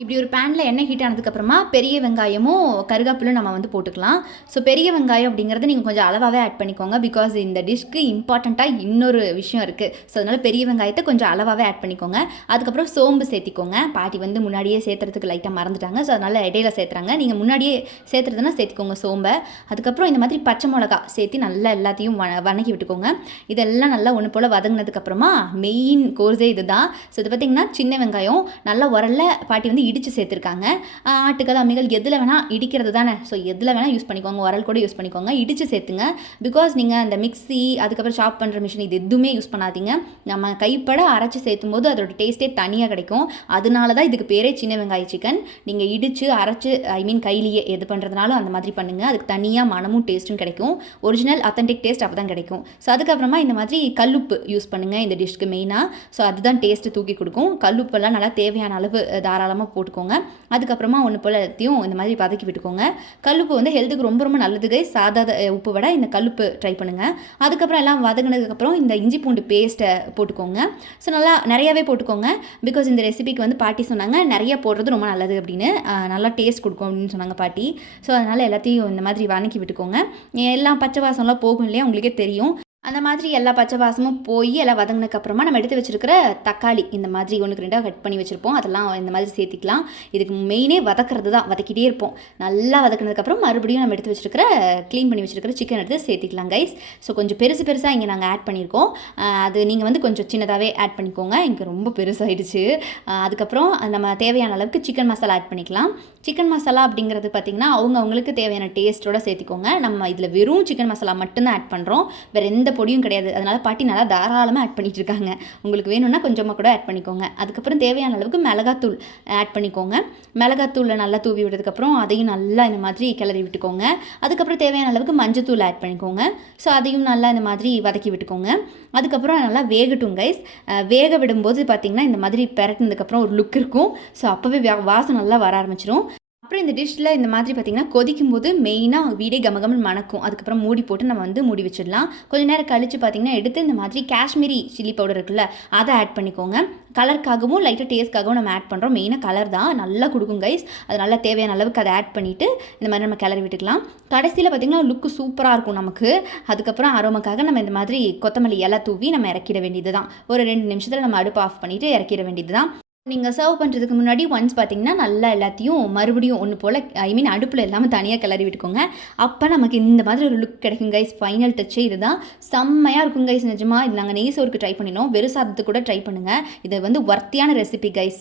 இப்படி ஒரு பேனில் எண்ணெய் ஹீட் ஆனதுக்கப்புறமா பெரிய வெங்காயமும் கருகாப்பிலும் நம்ம வந்து போட்டுக்கலாம். ஸோ பெரிய வெங்காயம் அப்படிங்கிறத நீங்கள் கொஞ்சம் அளவாகவே ஆட் பண்ணிக்கோங்க. பிகாஸ் இந்த டிஷ்க்கு இம்பார்ட்டண்ட்டாக இன்னொரு விஷயம் இருக்குது ஸோ அதனால் பெரிய வெங்காயத்தை கொஞ்சம் அளவாகவே ஆட் பண்ணிக்கோங்க. அதுக்கப்புறம் சோம்பு சேர்த்திக்கோங்க. பாட்டி வந்து முன்னாடியே சேர்த்துறதுக்கு லைட்டாக மறந்துட்டாங்க. ஸோ அதனால் இடையில சேர்த்துறாங்க. நீங்கள் முன்னாடியே சேர்த்துறதுனா சேர்த்துக்கோங்க சோம்பை. அதுக்கப்புறம் இந்த மாதிரி பச்சை மிளகா சேர்த்து நல்லா எல்லாத்தையும் வ வணக்கி விட்டுக்கோங்க. இதெல்லாம் நல்லா ஒன்று போல் வதங்கினதுக்கப்புறமா மெயின் கோர்ஸே இது தான் ஸோ இது பார்த்திங்கன்னா சின்ன வெங்காயம். நல்லா உரல்ல பாட்டி வந்து இடித்து சேர்த்துருக்காங்க. ஆட்டுக்கல் அம்மிகள் எதில் வேணால் இடிக்கிறது தானே. ஸோ எதில் வேணால் யூஸ் பண்ணிக்கோங்க. உரல் கூட யூஸ் பண்ணிக்கோங்க. இடித்து சேர்த்துங்க. பிகாஸ் நீங்கள் அந்த மிக்ஸி அதுக்கப்புறம் ஷாப் பண்ணுற மிஷின் இது எதுவுமே யூஸ் பண்ணாதீங்க. நம்ம கைப்பட அரைச்சி சேர்த்தும் போது அதோட டேஸ்ட்டே தனியாக கிடைக்கும். அதனால தான் இதுக்கு பேரே சின்ன வெங்காய சிக்கன் நீங்கள் இடித்து அரைச்சி ஐ மீன் கையிலேயே எது பண்ணுறதுனாலும் அந்த மாதிரி பண்ணுங்கள் அதுக்கு தனியாக மனமும் டேஸ்ட்டும் கிடைக்கும். ஒரிஜினல் அத்தன்டிக் டேஸ்ட் அப்போ தான் கிடைக்கும். ஸோ அதுக்கப்புறமா இந்த மாதிரி கல்லுப்பு யூஸ் பண்ணுங்கள் இந்த டிஷ்க்கு மெயினாக ஸோ அதுதான் டேஸ்ட்டு தூக்கி கொடுக்கும். கல்லுப்பெல்லாம் நல்லா தேவையான அளவு தாராளமாக போட்டுக்கோங்க. அதுக்கப்புறமா ஒன்று போல் எல்லாத்தையும் இந்த மாதிரி வதக்கி விட்டுக்கோங்க. கல்லுப்பு வந்து ஹெல்த்துக்கு ரொம்ப ரொம்ப நல்லது guys. சாதா உப்பு விட இந்த கல்லுப்பு ட்ரை பண்ணுங்கள் அதுக்கப்புறம் எல்லாம் வதங்கினதுக்கப்புறம் இந்த இஞ்சி பூண்டு பேஸ்ட்டை போட்டுக்கோங்க. ஸோ நல்லா நிறையாவே போட்டுக்கோங்க. பிகாஸ் இந்த ரெசிபிக்கு வந்து பாட்டி சொன்னாங்க நிறைய போடுறது ரொம்ப நல்லது அப்படின்னு. நல்லா டேஸ்ட் கொடுக்கும் அப்படின்னு சொன்னாங்க பாட்டி. ஸோ அதனால் எல்லாத்தையும் இந்த மாதிரி வதக்கி விட்டுக்கோங்க. எல்லாம் பச்சை வாசம்லாம் போகும் இல்லையா? உங்களுக்கே தெரியும். அந்த மாதிரி எல்லா பச்சை வாசமும் போய் எல்லாம் வதங்கினதுக்கப்புறமா நம்ம எடுத்து வச்சிருக்கிற தக்காளி இந்த மாதிரி ஒன்றுக்கு ரெண்டாக கட் பண்ணி வச்சுருப்போம். அதெல்லாம் இந்த மாதிரி சேர்த்திக்கலாம். இதுக்கு மெயினே வதக்கிறது தான். வதக்கிட்டே இருப்போம். நல்லா வதக்கினதுக்கப்புறம் மறுபடியும் நம்ம எடுத்து வச்சுருக்கிற க்ளீன் பண்ணி வச்சுருக்கிற சிக்கன் எடுத்து சேர்த்திக்கலாம் கைஸ் ஸோ கொஞ்சம் பெருசு பெருசாக இங்கே நாங்கள் ஆட் பண்ணியிருக்கோம் அது நீங்கள் வந்து கொஞ்சம் சின்னதாகவே ஆட் பண்ணிக்கோங்க. இங்கே ரொம்ப பெருசாகிடுச்சு அதுக்கப்புறம் நம்ம தேவையான அளவுக்கு சிக்கன் மசாலா ஆட் பண்ணிக்கலாம். சிக்கன் மசாலா அப்படிங்கிறது பார்த்திங்கன்னா அவங்க அவங்களுக்கு தேவையான டேஸ்ட்டோட சேர்த்திக்கோங்க. நம்ம இதில் வெறும் சிக்கன் மசாலா மட்டும்தான் ஆட் பண்ணுறோம் வேறு எந்த பொடியும் கிடையாது. அதனால் பாட்டி நல்லா தாராளமாக ஆட் பண்ணிகிட்டு இருக்காங்க உங்களுக்கு வேணும்னா கொஞ்சமாக கூட ஆட் பண்ணிக்கோங்க. அதுக்கப்புறம் தேவையான அளவுக்கு மிளகாத்தூள் ஆட் பண்ணிக்கோங்க. மிளகாத்தூளை நல்லா தூவி விட்டதுக்கப்புறம் அதையும் நல்லா இந்த மாதிரி கிளறி விட்டுக்கோங்க. அதுக்கப்புறம் தேவையான அளவுக்கு மஞ்சத்தூள் ஆட் பண்ணிக்கோங்க. ஸோ அதையும் நல்லா இந்த மாதிரி வதக்கி விட்டுக்கோங்க. அதுக்கப்புறம் நல்லா வேகட்டும் கைஸ் வேக விடும்போது பார்த்திங்கன்னா இந்த மாதிரி பெரட்டினதுக்கப்புறம் ஒரு லுக் இருக்கும். ஸோ அப்போவே வாசம் நல்லா வர ஆரம்பிச்சிடும் அப்புறம் இந்த டிஷ்ஷில் இந்த மாதிரி பார்த்திங்கன்னா கொதிக்கும் போது மெயினாக வீடே கமகமன் மணக்கும். அதுக்கப்புறம் மூடி போட்டு நம்ம வந்து மூடி வச்சிடலாம். கொஞ்ச நேரம் கழித்து பார்த்திங்கன்னா எடுத்து இந்த மாதிரி காஷ்மீரி சில்லி பவுடர் இருக்குல்ல அதை ஆட் பண்ணிக்கோங்க. கலருக்காகவும் லைட்டாக டேஸ்ட்காகவும் நம்ம ஆட் பண்ணுறோம் மெயினாக கலர் தான். நல்லா கொடுக்கும் கைஸ் அது நல்லா தேவையான அளவுக்கு அதை ஆட் பண்ணிவிட்டு இந்த மாதிரி நம்ம கிளறி விட்டுக்கலாம். கடைசியில் பார்த்திங்கன்னா லுக்கு சூப்பராக இருக்கும் நமக்கு. அதுக்கப்புறம் அரோமக்காக நம்ம இந்த மாதிரி கொத்தமல்லி இலை தூவி நம்ம இறக்கிட வேண்டியது தான் ஒரு ரெண்டு நிமிஷத்தில் நம்ம அடுப்பு ஆஃப் பண்ணிவிட்டு இறக்கிட வேண்டியது தான் நீங்கள் சர்வ் பண்ணுறதுக்கு முன்னாடி ஒன்ஸ் பார்த்தீங்கன்னா நல்லா எல்லாத்தையும் மறுபடியும் ஒன்று போல் ஐ மீன் அடுப்பில் இல்லாமல் தனியாக கிளறி விட்டுக்கோங்க. அப்போ நமக்கு இந்த மாதிரி ஒரு லுக் கிடைக்கும் கைஸ் ஃபைனல் டச்சே இதுதான். செம்மையாக இருக்கும் கைஸ் நிஜமாக இது நாங்கள் நெய் சோறுக்கு ட்ரை பண்ணினோம். வெறும் சாதத்துக்கு கூட ட்ரை பண்ணுங்கள் இது வந்து ஒர்த்தியான ரெசிபி கைஸ்